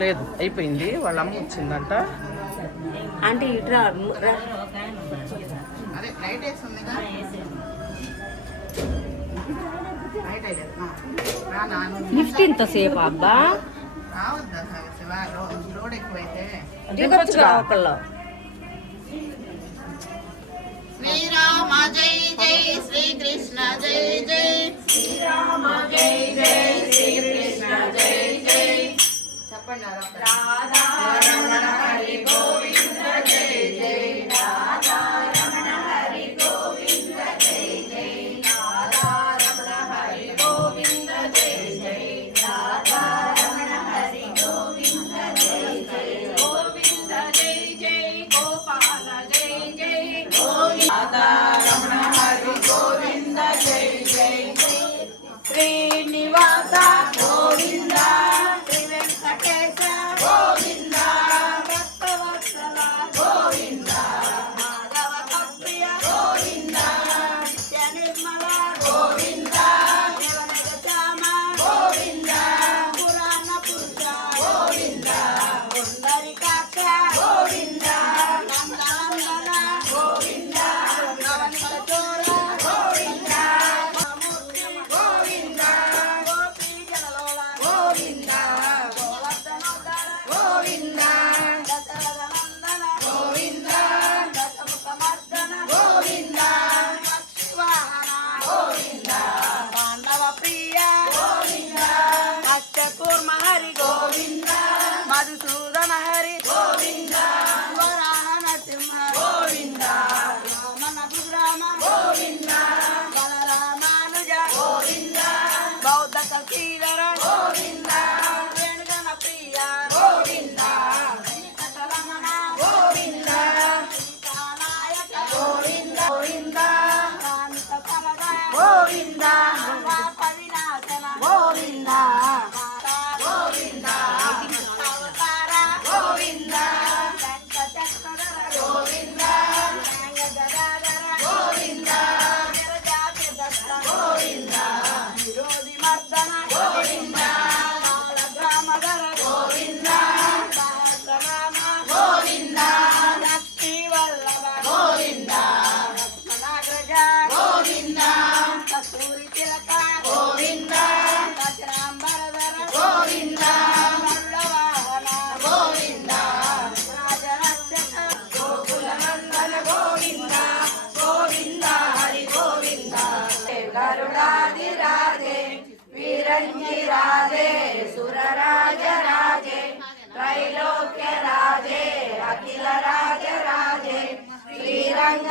లేదు అయిపోయింది. వాళ్ళ అమ్మ వచ్చిందంట. ఆంటీ ఇట్రా లిఫ్ట్ ఇంతసేపు అబ్బా దిగొచ్చుగా ఒకళ్ళు. శ్రీరామ జై జై శ్రీకృష్ణ జై జై శ్రీరామ జై జై శ్రీకృష్ణ జై జై చెప్పండి. రాధా రమణ హరి గోవింద జై జై రాధా రమణ హరి గోవింద జై జై రాధా రమణ హరి గోవింద జై జై రాధా రమణ హరి గోవింద జై జై గోవింద జై జై గోపాల జై జై రాధా రమణ హరి గోవింద జై జై శ్రీనివాస గోవింద శ్రీ వెంకటేశ గోవింద భక్తవత్సల గోవింద మాధవ కప్రియ గోవింద నిత్య నిర్మల గోవింద శ్యామ గోవింద పురాణ పురుష గోవింద పుండరీకాక్ష గోవింద నందనందన గోవింద నవనిత చోర గోవింద మూర్తి గోవింద గోపీ జనలోల గోవింద గోవర్ధనోద్ధర గోవింద దశరథ నందన గోవింద దశముఖమర్దన గోవింద పక్షివాహన గోవింద పాండవ ప్రియ గోవింద మత్స్యకూర్మ హరి గోవింద మధుసూదన హరి గోవింద వరాహ నరసింహ గోవింద వామన సుగ్రామ గోవింద బలరామానుజ గోవింద బౌద్ధ కల్కీధర గోవింద వేణుగణ ప్రియ గోవింద వెంకటరమణ గోవింద సీతానాయక గోవింద గోవింద కాంత పరదయ గోవింద పాపవినాశన గోవింద గోవింద అవతార గోవింద వెంకటేశ్వర గోవింద గదాధర గోవింద గిరిజాతి దత్త గోవింద విరోధి మర్దన గోవింద బాలగ్రామధర గోవింద సహస్రనామ గోవింద లక్ష్మీ వల్లభ గోవింద రత్నాగ్రజ గోవింద కస్తూరి తిలక గోవింద రత్నాంబరధర గోవింద మల్లవాహన గోవింద రాజరక్షక గోకుల నందన గోవింద గోవింద హరి గోవింద గరుడాది రాజే వీరంజి రాజే సురరాజ రాజే త్రైలోక్య రాజే అఖిల రాజ రాజే శ్రీరంగ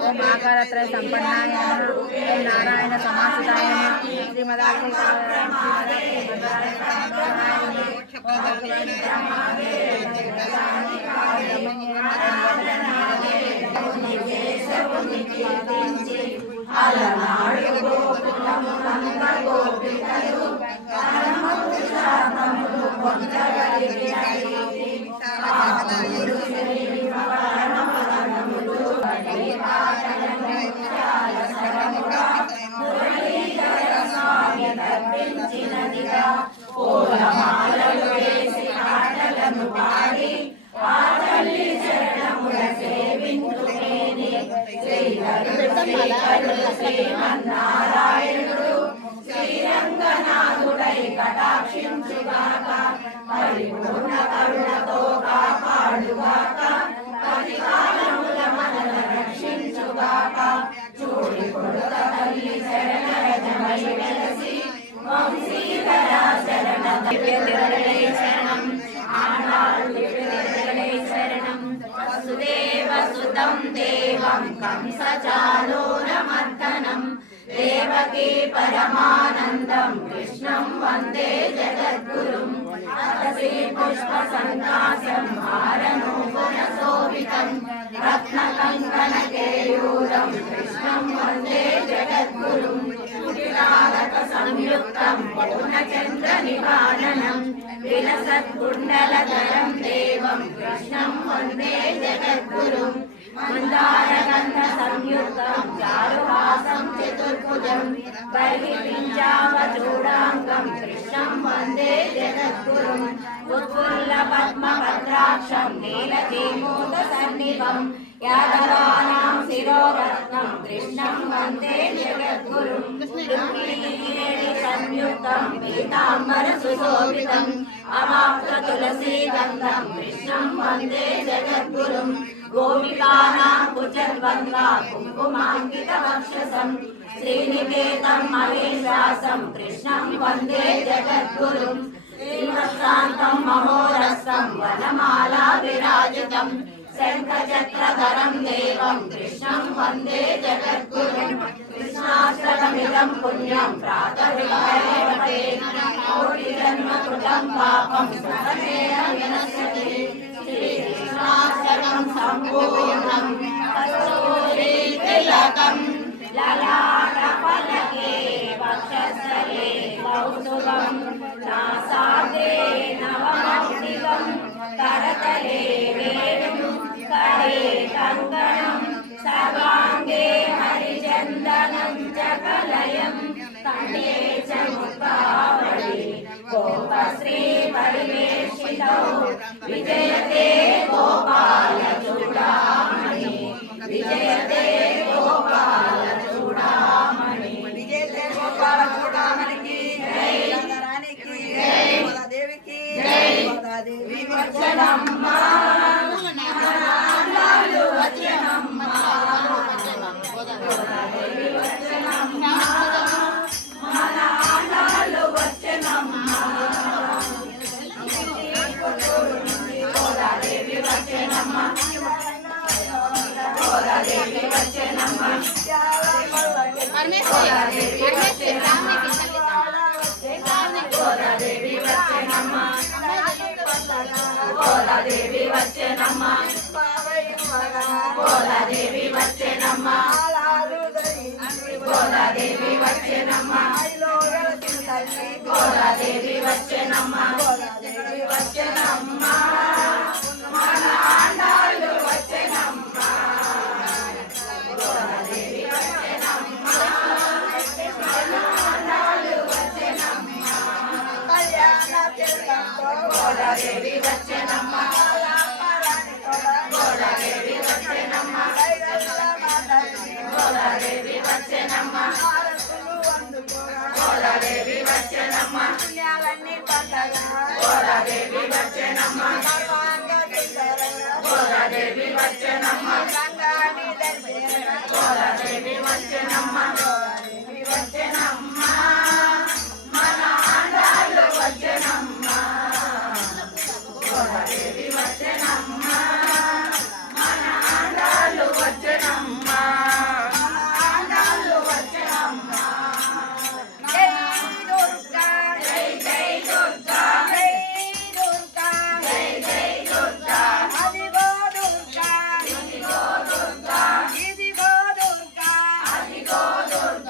ओम आकारत्रय संपन्नाय नमः। ओम नारायण समाश्रिताय नमः। श्रीमदाय శ్రీమన్నారాయణుడు శ్రీరంగనాథుడై కటాక్షించుగాక పరిపూర్ణ కరుణతో కాపాడుగాక పతికాలముల మనల రక్షించుగాక చూడి కొడుక తల్లి శరణరజమై వెలసి వంశీధర శరణ శరణం ఆనాడు శరణం వసుదేవ సుతం దేవం కంసచాలోరమర్దనం దేవకీ పరమానందం కృష్ణం వందే జగద్గురుం అతసీ పుష్ప సంకాశం హారనూపుర శోభితం రత్నకంకణ కేయూరం కృష్ణం వందే జగద్గురుం కుటిలాలక సంయుక్తం పూర్ణచంద్ర నివారణం విలసత్కుండలధరం దేవం కృష్ణం వందే జగద్గురుం మందారగంధ సంయుక్తం చారుహాసం చతుర్భుజం బర్హిపించావచూడాంగం కృష్ణం వందే జగద్గురుం ఉత్ఫుల్ల పద్మభద్రాక్షం నీలజీమూత సన్నిభం యాదవానాం శిరోరత్నం కృష్ణం వందే జగద్గురుం రుక్మిణీయేడి సంయుక్తం పీతాంబర సుశోభితం అమాప్త తులసీ గంధం కృష్ణం వందే జగద్గురుం గోపికానాం కుచద్వంద్వా కుంకుమాంకిత వక్షసం శ్రీనికేతం మహేశాసం కృష్ణం వందే జగద్గురుం శ్రీవత్సాంతం మహోరస్తం వనమాలా విరాజితం శంఖచక్రధరం దేవం కృష్ణం వందే జగద్గురుం కృష్ణాష్టకమిదం పుణ్యం ప్రాతర్విభవతే కోటి జన్మ కృతం పాపం స్మరణేన వినశ్యతి శ్రీకృష్ణాష్టకం సంపూర్ణం కస్తూరీ తిలకం లలాటఫలకే వక్షస్థలే కౌస్తుభం నాసాగ్రే నవమౌక్తికం కరతలే వేణుం కరే కంకణం సర్వాంగే హరిచందనం చ కలయం కంఠే చ ముక్తావళి గోపశ్రీ పరివేషితౌ విజయతే గోపాల చూడామణి విజయతే గోపాల చూడామణి విజయతే గోపాల చూడామణికి జై రాధారాణికి జై దేవికి జై దేవి వచ్చనమ్మ మనాండాలు వచ్చనమ్మ గోదాదేవి వచ్చనమ్మ మనాండాలు వచ్చనమ్మ గోదాదేవి వచ్చనమ్మ గోదాదేవి వచ్చనమ్మ గోదాదేవి వచ్చనమ్మ గోదాదేవి వచ్చనమ్మ గోదాదేవి వచ్చనమ్మ గోదాదేవి వచ్చనమ్మ గోదాదేవి వచ్చనమ్మ గోదాదేవి వచ్చనమ్మ గోదాదేవి వచ్చనమ్మ మన ఆండాళ్ళు వచ్చనమ్మ గోదాదేవి వచ్చనమ్మ మన ఆండాళ్ళు వచ్చనమ్మ గోదాదేవి వచ్చనమ్మ గోదాదేవి వచ్చనమ్మ గోదాదేవి వచ్చనమ్మ గోదాదేవి వచ్చనమ్మ గోదాదేవి వచ్చనమ్మ గోదాదేవి వచ్చనమ్మ గోదాదేవి వచ్చనమ్మ వచ్చనమ్మ మన ఆండాళ్ళు వచ్చనమ్మ గోదాదేవి వచ్చనమ్మ మన ఆండాళ్ళు వచ్చనమ్మ ఆండాళ్ళు వచ్చనమ్మ జై దుర్గా జై జై దుర్గా జై దుర్గా జై జై దుర్గా అదిగో దుర్గా ఇదిగో దుర్గా ఇదిగో దుర్గా అదిగో దుర్గా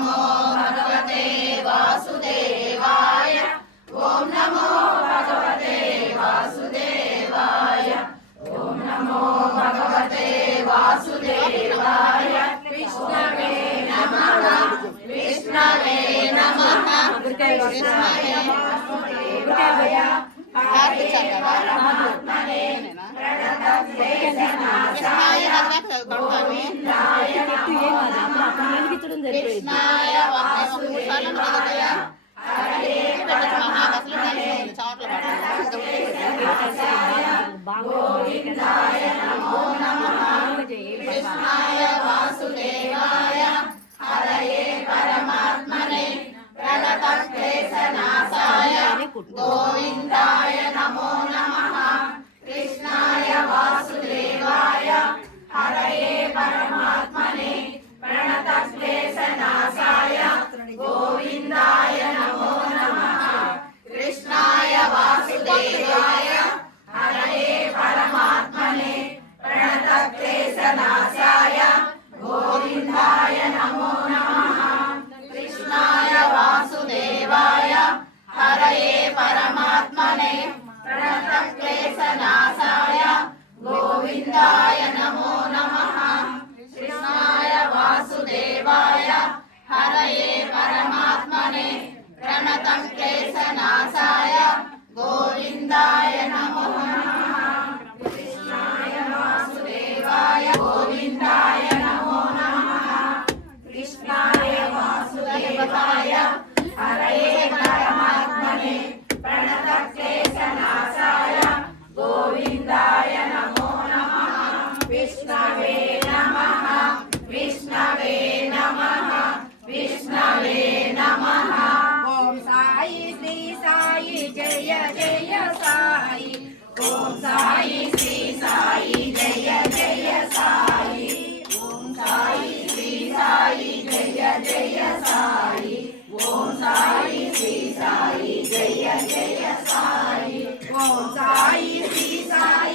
నమో భగవతే వాసుదేవాయ ఓం నమో భగవతే వాసుదేవాయ ఓం నమో భగవతే వాసుదేవాయ విష్ణవే నమః విష్ణవే నమః విష్ణవే హారతి చల్లవా పరమాత్మనే కృష్ణాయ కృష్ణాయ వాసుదేవాయ హరే గోవిందాయ నమో నమః కృష్ణాయ వాసుదేవాయ హరయే పరమాత్మనే ప్రణతక్లేశనాశాయ గోవిందాయ నమో నమః కృష్ణాయ వాసుదేవాయ హరయే పరమాత్మనే ప్రణతక్లేశనాశాయ గోవిందాయ నమో నమః కృష్ణాయ వాసుదేవాయ హరయే పరమాత్మనే ప్రణతక్లేశనాశాయ గోవిందాయ నమో నమః కృష్ణాయ వాసుదేవాయ హరయే పరమాత్మనే ప్రణతక్లేశనాశాయ గోవిందాయ నమో నమః కృష్ణాయ వాసుదేవాయ హరయే పరమాత్మనే ప్రణతక్లేశనాశాయ గోవిందాయ నమో నమః కృష్ణాయ వాసుదేవాయ గోవిందాయ నమో నమః కృష్ణాయ వాసుదేవాయ హరయే పరమాత్మనే ప్రణతక్లేశనాశాయ గోవిందాయ నమో నమః విష్ణవే నమః విష్ణవే నమః విష్ణవే నమః ఓం సాయి శ్రీ సాయి జయ జయ సాయి ఓం సాయి శ్రీ సాయి జయ జయ సాయి ఓం సాయి శ్రీ సాయి జయ జయ సాయి ఓం సాయి శ్రీ సాయి జయ జయ సాయి ఓం సాయి శ్రీ సాయి